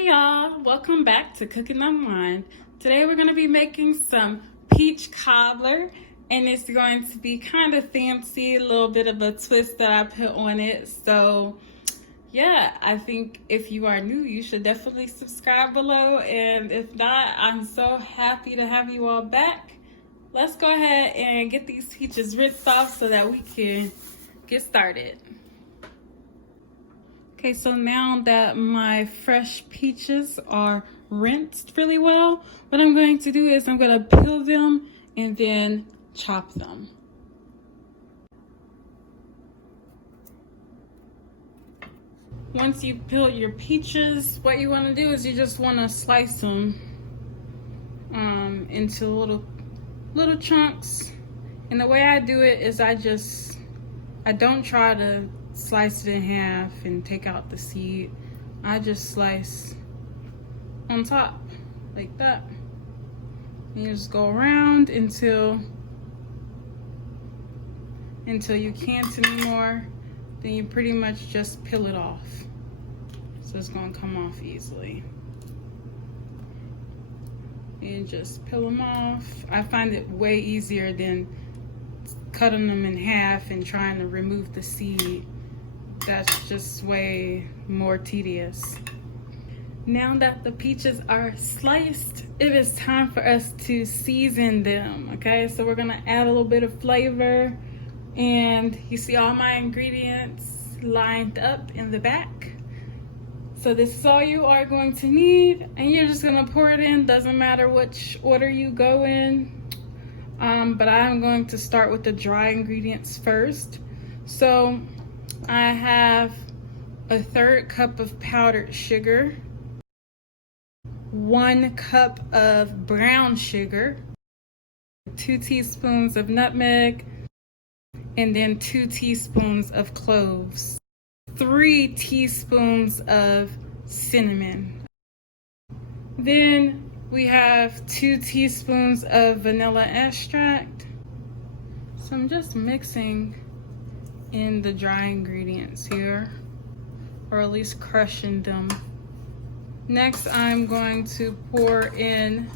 Hey y'all, welcome back to Cooking Unwind. Today we're going to be making some peach cobbler, and it's going to be kind of fancy, a little bit of a twist that I put on it. So yeah, I think if you are new, you should definitely subscribe below, and if not, I'm so happy to have you all back. Let's go ahead and get these peaches rinsed off so that we can get started. Okay, so now that my fresh peaches are rinsed really well, what I'm going to do is I'm going to peel them and then chop them. Once you peel your peaches, what you want to do is you just want to slice them into little chunks. And the way I do it is I don't try to slice it in half and take out the seed. I just slice on top like that, and you just go around until you can't anymore. Then you pretty much just peel it off, so it's gonna come off easily. And just peel them off. I find it way easier than cutting them in half and trying to remove the seed. That's just way more tedious. Now that the peaches are sliced, it is time for us to season them, okay? So we're gonna add a little bit of flavor, and you see all my ingredients lined up in the back. So this is all you are going to need, and you're just gonna pour it in. Doesn't matter which order you go in, but I'm going to start with the dry ingredients first. So I have a 1/3 cup of powdered sugar, 1 cup of brown sugar, 2 teaspoons of nutmeg, and then 2 teaspoons of cloves, 3 teaspoons of cinnamon. Then we have 2 teaspoons of vanilla extract. So I'm just mixing in the dry ingredients here, or at least crushing them. Next, I'm going to pour in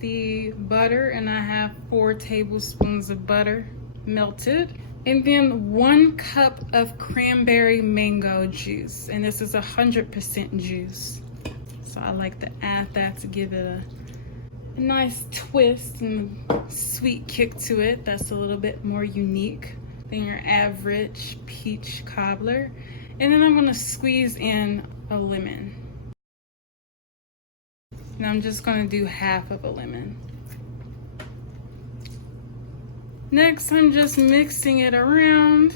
the butter, and I have 4 tablespoons of butter melted, and then 1 cup of cranberry mango juice, and this is 100% juice. So I like to add that to give it a nice twist and sweet kick to it that's a little bit more unique than your average peach cobbler. And then I'm gonna squeeze in a lemon. And I'm just gonna do half of a lemon. Next, I'm just mixing it around.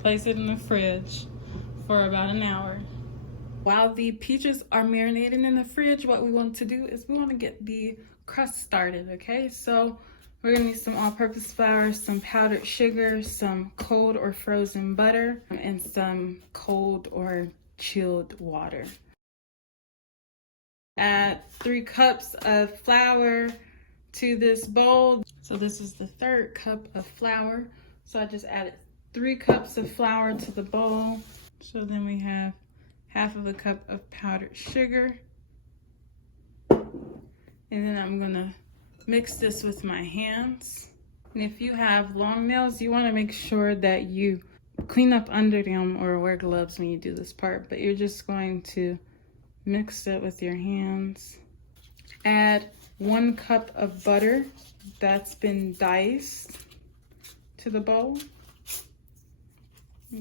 Place it in the fridge for about an hour. While the peaches are marinating in the fridge, what we want to do is we want to get the crust started, okay? So we're gonna need some all-purpose flour, some powdered sugar, some cold or frozen butter, and some cold or chilled water. Add 3 cups of flour to this bowl. So this is the 1/3 cup of flour. So I just added 3 cups of flour to the bowl. So then we have 1/2 cup of powdered sugar. And then I'm gonna mix this with my hands. And if you have long nails, you want to make sure that you clean up under them or wear gloves when you do this part. But you're just going to mix it with your hands. Add 1 cup of butter that's been diced to the bowl.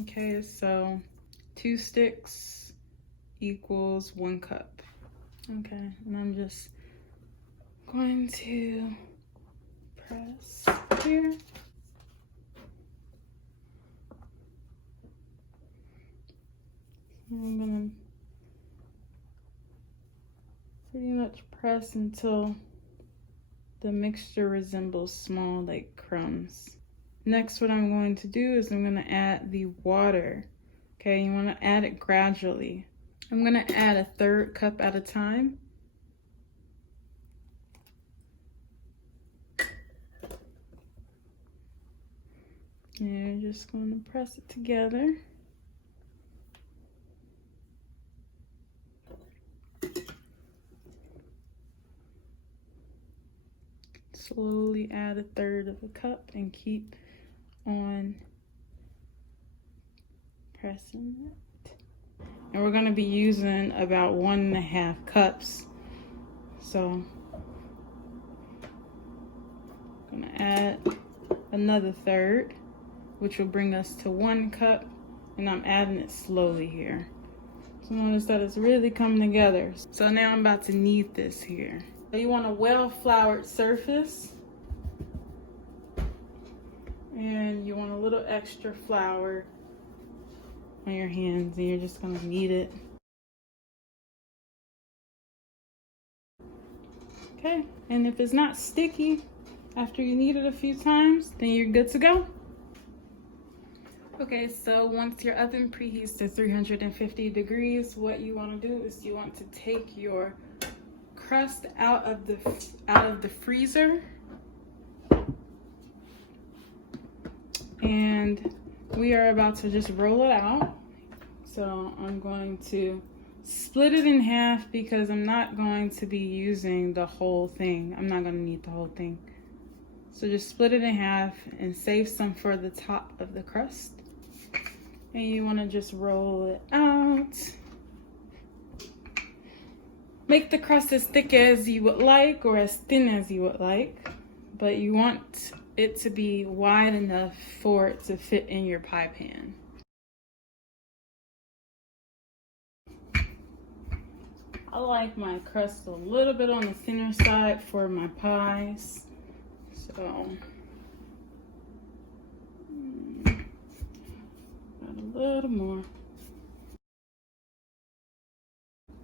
Okay, so 2 sticks equals 1 cup. Okay, and I'm just going to press here. I'm gonna pretty much press until the mixture resembles small like crumbs. Next, what I'm going to do is I'm gonna add the water. Okay, you wanna add it gradually. I'm gonna add a 1/3 cup at a time. And you're just going to press it together. slowly add 1/3 of a cup and keep on pressing it. And we're gonna be using about 1.5 cups. So I'm gonna add another 1/3, which will bring us to 1 cup, and I'm adding it slowly here. So notice that it's really coming together. So now I'm about to knead this here. So you want a well-floured surface, and you want a little extra flour on your hands, and you're just gonna knead it. Okay, and if it's not sticky after you knead it a few times, then you're good to go. Okay, so once your oven preheats to 350 degrees, what you want to do is you want to take your crust out of the freezer, and we are about to just roll it out. So I'm going to split it in half because I'm not going to be using the whole thing. I'm not going to need the whole thing. So just split it in half and save some for the top of the crust. And you want to just roll it out. Make the crust as thick as you would like or as thin as you would like, but you want it to be wide enough for it to fit in your pie pan. I like my crust a little bit on the thinner side for my pies, so add a little more.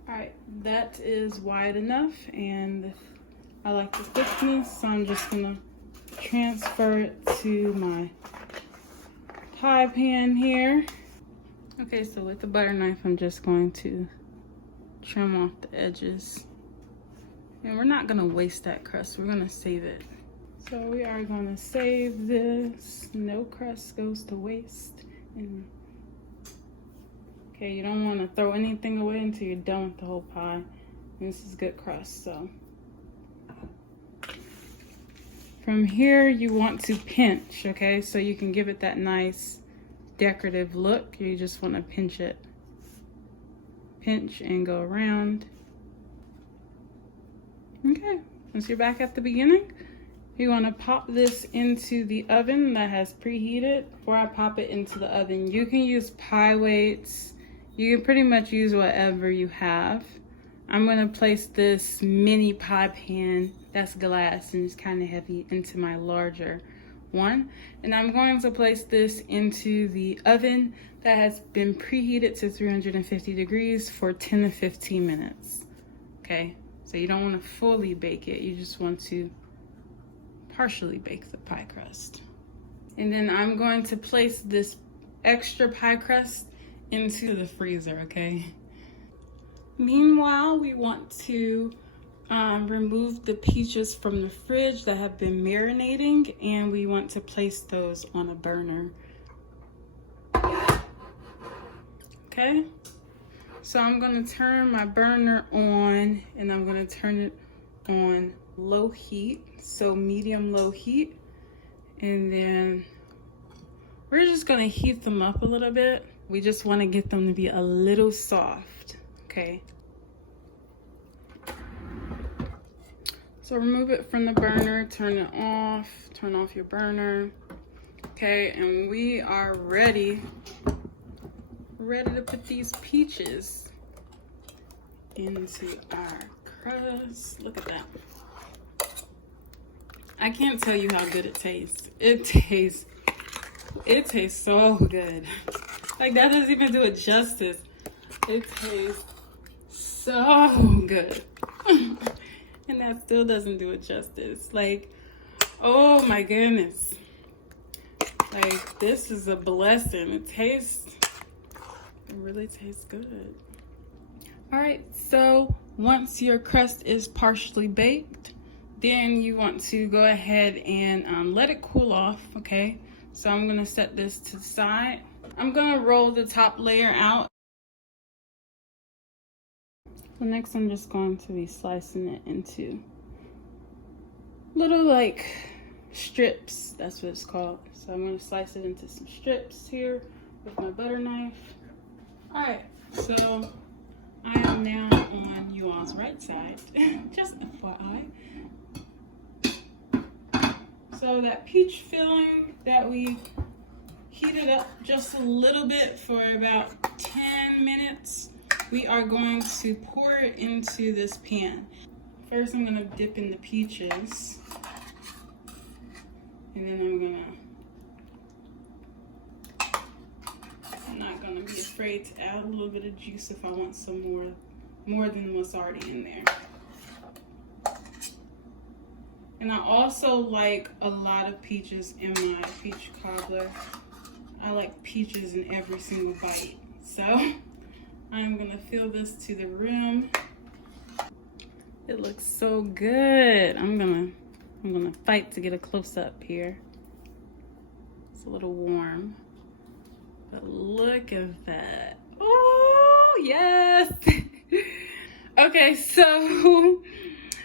Alright, that is wide enough, and I like the thickness, so I'm just gonna transfer it to my pie pan here. Okay, so with the butter knife, I'm just going to trim off the edges. And we're not gonna waste that crust, we're gonna save it. So we are gonna save this. No crust goes to waste. And okay, you don't wanna throw anything away until you're done with the whole pie. And this is good crust, so. From here, you want to pinch, okay? So you can give it that nice decorative look. You just wanna pinch it. Pinch and go around. Okay, once you're back at the beginning, you want to pop this into the oven that has preheated. Before I pop it into the oven, you can use pie weights. You can pretty much use whatever you have. I'm going to place this mini pie pan that's glass and it's kind of heavy into my larger one, and I'm going to place this into the oven that has been preheated to 350 degrees for 10 to 15 minutes. Okay, so you don't want to fully bake it, you just want to partially bake the pie crust. And then I'm going to place this extra pie crust into the freezer, okay? Meanwhile, we want to remove the peaches from the fridge that have been marinating, and we want to place those on a burner. Okay, so I'm going to turn my burner on, and I'm going to turn it on low heat, so medium low heat, and then we're just going to heat them up a little bit. We just want to get them to be a little soft, okay? So remove it from the burner, turn it off, turn off your burner. Okay, and we are ready to put these peaches into our crust. Look at that. I can't tell you how good it tastes. It tastes so good. Like, that doesn't even do it justice. It tastes so good. And that still doesn't do it justice. Like, oh my goodness. Like, this is a blessing. It really tastes good. All right, so once your crust is partially baked, then you want to go ahead and let it cool off, okay? So I'm gonna set this to the side. I'm gonna roll the top layer out. So next I'm just going to be slicing it into little like strips. That's what it's called. So I'm gonna slice it into some strips here with my butter knife. All right, so I am now on you all's right side, just FYI. So that peach filling that we heated up just a little bit for about 10 minutes, we are going to pour it into this pan. First, I'm gonna dip in the peaches, and then I'm not gonna be afraid to add a little bit of juice if I want some more than what's already in there. And I also like a lot of peaches in my peach cobbler. I like peaches in every single bite. So I'm gonna fill this to the rim. It looks so good. I'm gonna fight to get a close up here. It's a little warm, but look at that. Oh yes. Okay, so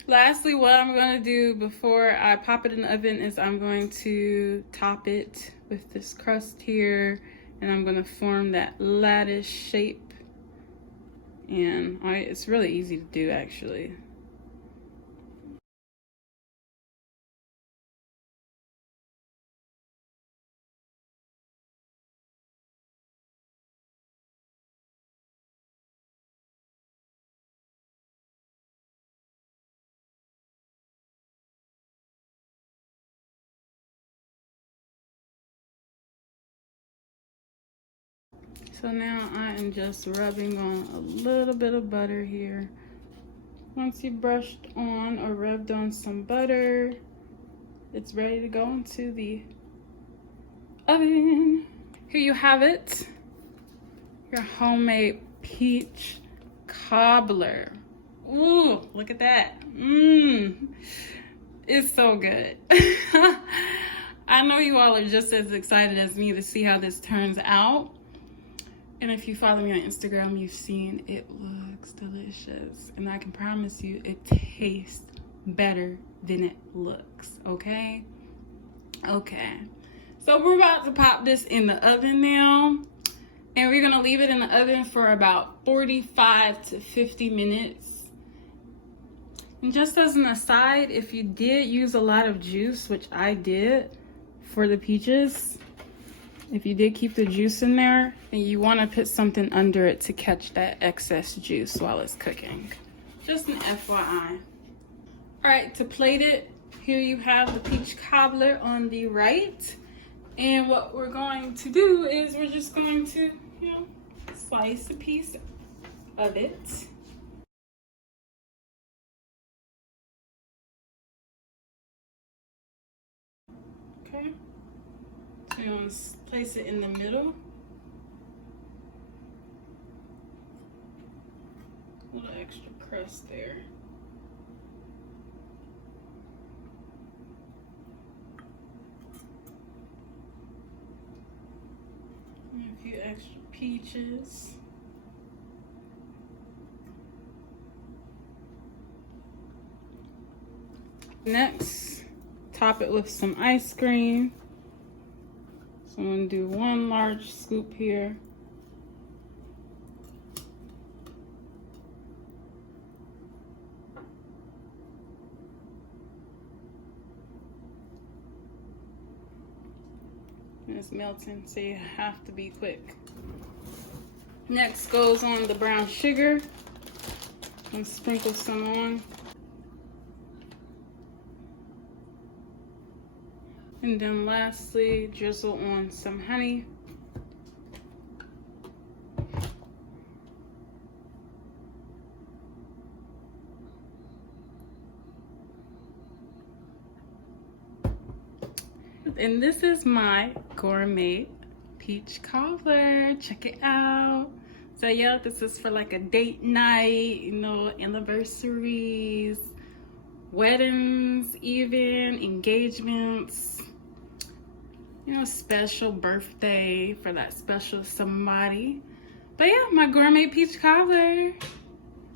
lastly, what I'm gonna do before I pop it in the oven is I'm going to top it with this crust here, and I'm gonna form that lattice shape. And it's really easy to do, actually. So now I am just rubbing on a little bit of butter here. Once you brushed on or rubbed on some butter, it's ready to go into the oven. Here you have it, your homemade peach cobbler. Ooh, look at that. It's so good. I know you all are just as excited as me to see how this turns out. And if you follow me on Instagram, you've seen it looks delicious. And I can promise you it tastes better than it looks, okay? Okay. So we're about to pop this in the oven now. And we're gonna leave it in the oven for about 45 to 50 minutes. And just as an aside, if you did use a lot of juice, which I did for the peaches, if you did keep the juice in there, then you want to put something under it to catch that excess juice while it's cooking. Just an FYI. All right, to plate it, here you have the peach cobbler on the right. And what we're going to do is we're just going to, slice a piece of it. Okay. So you want to place it in the middle. A little extra crust there. And a few extra peaches. Next, top it with some ice cream. So I'm going to do one large scoop here. And it's melting, so you have to be quick. Next goes on the brown sugar. And sprinkle some on. And then lastly, drizzle on some honey. And this is my gourmet peach cobbler. Check it out. So yeah, this is for like a date night, anniversaries, weddings, even engagements. Special birthday for that special somebody. But yeah, my gourmet peach cobbler.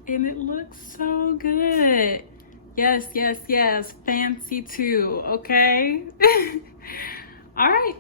And it looks so good. Yes, yes, yes. Fancy too, okay? All right.